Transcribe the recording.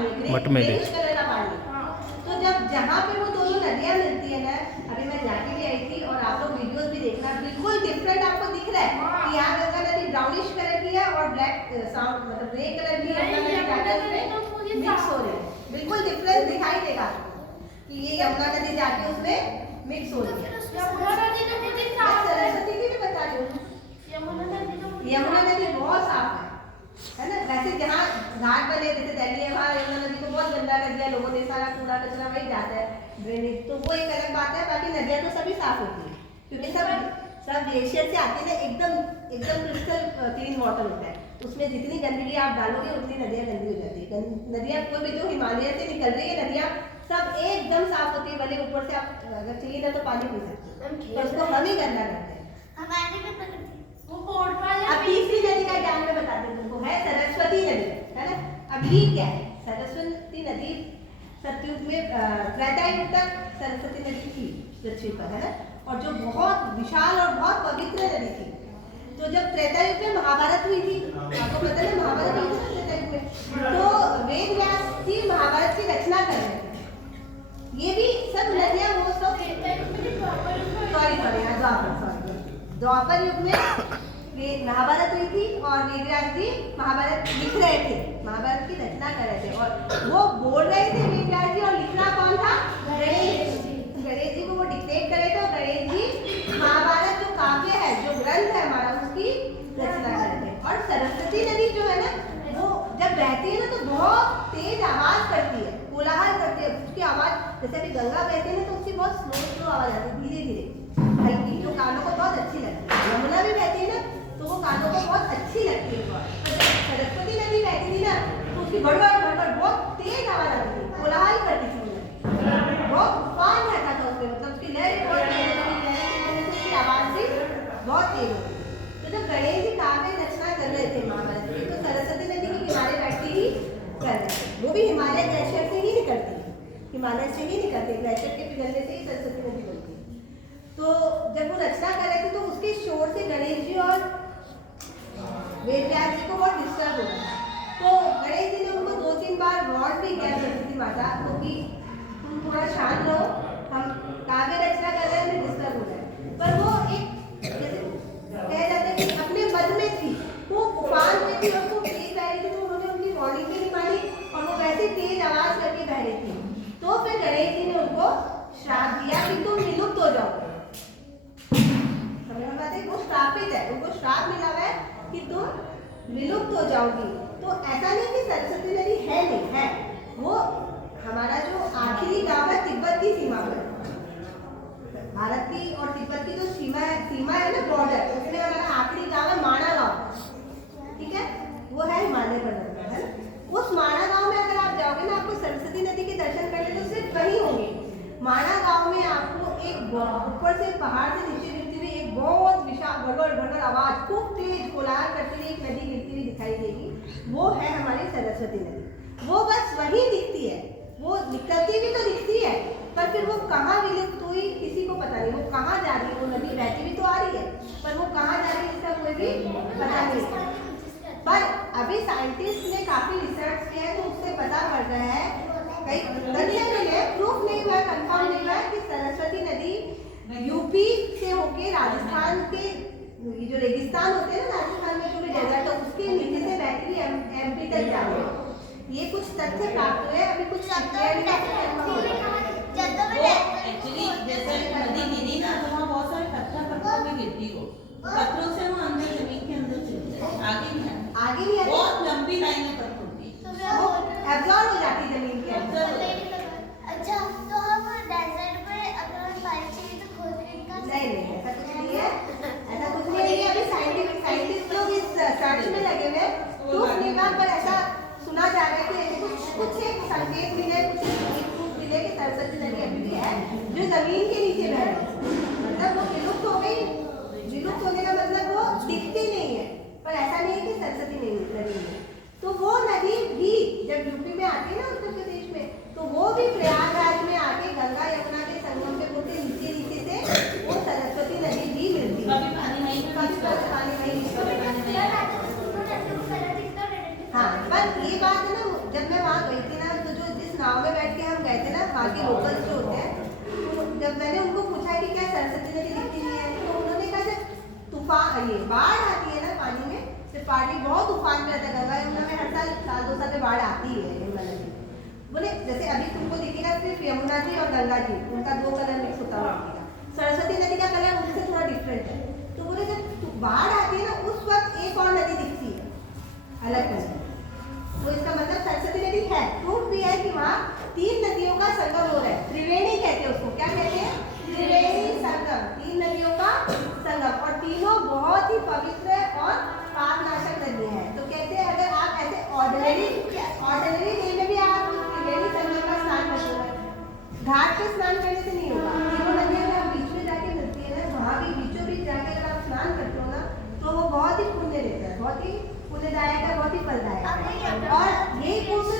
पानी है, greyish colour का पानी। तो जब जहाँ पे वो दोनों नदियाँ मिलती है ना, अभी मैं जाके भी आई थी और आप लोग वीडियोस भी देखना, बिल्कुल डिफरेंट आपको दिख रहा है कि यहाँ गंगा नदी ब्राउनिश कलर की है और ब्लैक साउंड मतलब ग्रे कलर की यमुना नदी जाके उसमें मिक्स हो रही है। बिल्कुल डिफरेंस दिखाई देगा कि ये यमुना नदी जाके उसमें मिक्स हो रही है। सरस्वती की भी बता रही हूँ, यमुना नदी बहुत साफ है ना। वैसे जहाँ घाट बने जैसे दिल्ली है, वहाँ यमुना नदी को बहुत गंदा कर दिया लोगों ने, सारा कूड़ा कचरा वही जाता है ड्रेनेज, तो वो एक अलग बात है। बाकी नदियाँ तो सभी साफ होती है क्योंकि सब ग्लेशियर से आती है, एकदम क्रिस्टल क्लीन वाटर होता है। उसमें जितनी गंदगी आप डालोगे उतनी नदियाँ गंदी हो जाती है। नदियाँ कोई भी जो हिमालय से निकल रही है नदियाँ सब एकदम साफ होती है, भले ऊपर से आप अगर चाहिए ना तो पानी पी सकते हो, पर उसको हम ही गंदा करते हैं। अब तीसरी नदी का ज्ञान में बताती हूँ तुमको, है सरस्वती नदी, है ना। अब ये क्या है? सरस्वती नदी सतयुग में त्रेता युग तक सरस्वती नदी थी पृथ्वी पर, है ना, और जो बहुत विशाल और बहुत पवित्र नदी थी। तो जब त्रेता युग में महाभारत हुई थी, आपको पता है महाभारत हुई थी ना त्रेता युग में, तो वेद व्यास जी महाभारत की रचना कर रहे थे। ये भी सब नदियाँ वो सब द्वापर युग में महाभारत हुई थी और वेद व्यास जी महाभारत लिख रहे थे, महाभारत की रचना कर रहे थे, और वो बोल रहे थे वेद व्यास जी, और लिखना कौन था? गणेश जी को वो डिक्टेट करे थे, और गणेश जी महाभारत जो काव्य है, जो ग्रंथ है हमारा, उसकी रचना करते हैं। और सरस्वती नदी जो है ना, वो जब बहती है ना तो बहुत तेज आवाज करती है, कोलाहल करती है। उसकी आवाज जैसे अभी गंगा बहती है ना तो उसकी बहुत स्लो आवाज आती है, धीरे धीरे हल्की, जो कानों को बहुत अच्छी लगती है। यमुना भी बहती है ना तो वो कानों को बहुत अच्छी लगती है। सरस्वती नदी बहती थी ना तो उसकी भड़बड़ बहुत तेज आवाज आती थी, कोलाहल करती थी, बहुत तूफान रहता था उसमें, मतलब उसकी लहर बहुत तेज होती, उसकी आवाज भी बहुत तेज होती। तो जब गणेश जी काव्य रचना कर रहे थे महाभारत की, तो सरस्वती नदी के किनारे बैठती ही कर रहे थे। वो भी हिमालय ग्लेशियर से ही निकलती है, हिमालय से ही निकलती है, ग्लेशियर के पिघलने से ही सरस्वती नदी बनती है। तो जब वो रचना कर रहे थे तो उसके शोर से गणेश जी और वेद व्यास जी को बहुत डिस्टर्ब हो रहा था। तो गणेश जी ने उनको 2-3 बार वार्न भी किया सरस्वती माता को कि तुम थोड़ा शांत रहो, हम काव्य रचना कर रहे हैं, डिस्टर्ब हो रहा है। पर वो एक जैसे कह जाते हैं कि अपने मद में थी, वो उफान में थी और वो तेज बह रही थी, तो उन्होंने उनकी वार्निंग भी नहीं मानी और वो वैसे तेज आवाज करके बह रही थी। तो फिर गणेश जी ने उनको श्राप दिया कि तुम विलुप्त हो जाओगे। वो श्रापित है, उनको श्राप मिला हुआ है कि तुम विलुप्त हो जाओगी। तो ऐसा नहीं कि सरस्वती नदी है नहीं है, वो हमारा जो आखिरी गांव है तिब्बत की सीमा पर, भारत की और तिब्बत की जो सीमा है ना बॉर्डर, उसमें हमारा आखिरी गांव है माणा गांव, ठीक है, वो है हिमालय पर्वत पर, है ना। उस माणा गांव में अगर आप जाओगे ना, आपको सरस्वती नदी के दर्शन करने तो सिर्फ वहीं होंगे। माणा गांव में आपको एक ऊपर से पहाड़ से नीचे गिरती हुई एक बहुत विशाल भड़बड़ आवाज, खूब तेज कोलाहल करती हुई एक नदी गिरती हुई दिखाई देगी, वो है हमारी सरस्वती नदी। वो बस वहीं दिखती है, वो निकलती भी तो दिखती है, पर फिर वो कहाँ विलुप्त हुई किसी को पता नहीं, वो कहाँ जा रही है। वो नदी बहती भी तो आ रही है, पर वो कहाँ जा रही है इसका कोई भी पता नहीं। पर अभी साइंटिस्ट ने काफी रिसर्च किया है तो उससे पता पड़ रहा है, कई तथ्य मिले, प्रूफ नहीं हुआ, कंफर्म नहीं हुआ कि सरस्वती नदी यूपी से होके राजस्थान के जो रेगिस्तान होते हैं ना, राजस्थान में जो भी डेजर्ट है उसके नीचे से बहती हुई एमपी तक जा रही है। ये कुछ तथ्य प्राप्त हुए, अभी कुछ एक्चुअली जैसे नदी गिरी ना तो वहाँ बहुत सारे पत्थर में गिरती हो, पत्थरों से वो अंदर जमीन के अंदर चली जाए, आगे नहीं आती, बहुत लंबी लाइन में पत्थर होती है, वो एब्जॉर्ब हो जाती है जमीन के अंदर। अच्छा, तो हम डेजर्ट में अगर पानी चाहिए तो खोद के निकाल सकते हैं? नहीं, ऐसा कुछ नहीं है, ऐसा कुछ नहीं है। अभी साइंटिस्ट लोग इस सर्च में लगे हुए हैं, प्रूफ नहीं हुआ, पर ऐसा सुना जा रहा है कि कुछ एक संकेत मिले, कुछ प्रूफ मिले कि सरस्वती नदी अभी भी है जो जमीन के नीचे बह रही है। मतलब वो विलुप्त हो गई, विलुप्त होने का मतलब वो दिखती नहीं है, पर ऐसा नहीं है कि सरस्वती नदी है। तो वो नदी भी जब यूपी में आती है ना, उत्तर प्रदेश में, तो वो भी प्रयागराज में आके गंगा यमुना के संगम पे होते नीचे से वो सरस्वती नदी भी मिलती है। कभी पानी नहीं, कभी पानी नहीं। हाँ, पर ये बात है ना, जब मैं वहाँ गई थी ना वहाँ के लोकल्स जो होते हैं, तो जब मैंने उनको पूछा कि क्या सरस्वती नदी दिखती नहीं है, तो उन्होंने कहा जब तूफान ये बाढ़ आती है ना पानी में, जब पानी बहुत तूफान में आता है, गंगा यमुना में हर साल 2 साल में बाढ़ आती है यमुना नदी में। बोले जैसे अभी तुमको दिखेगा सिर्फ यमुना जी और गंगा जी, उनका 2 कलर मिक्स होता हुआ दिखेगा, सरस्वती नदी का कलर उनसे थोड़ा डिफरेंट है। तो बोले जब बाढ़ आती है ना, उस वक्त एक और नदी दिखती है अलग कलर। तो इसका मतलब सरस्वती नदी है, प्रूफ भी है कि वहाँ 3 नदियों का संगम हो रहा है। त्रिवेणी कहते हैं उसको, क्या कहते हैं? त्रिवेणी संगम, 3 नदियों का संगम, और तीनों बहुत ही पवित्र और पापनाशक नदियाँ हैं। तो कहते हैं अगर आप ऐसे ऑर्डिनरी डे में भी आप त्रिवेणी संगम का स्नान करोगे, घाट पे स्नान करने से नहीं होगा, तीनों नदियाँ जब बीच में जाके मिलती है ना, वहाँ भी बीचों बीच जाके अगर आप स्नान करते हो ना, तो वो बहुत ही पुण्य देता है, बहुत ही पुण्यदायक है, बहुत ही फलदायक है। और यही पुण्य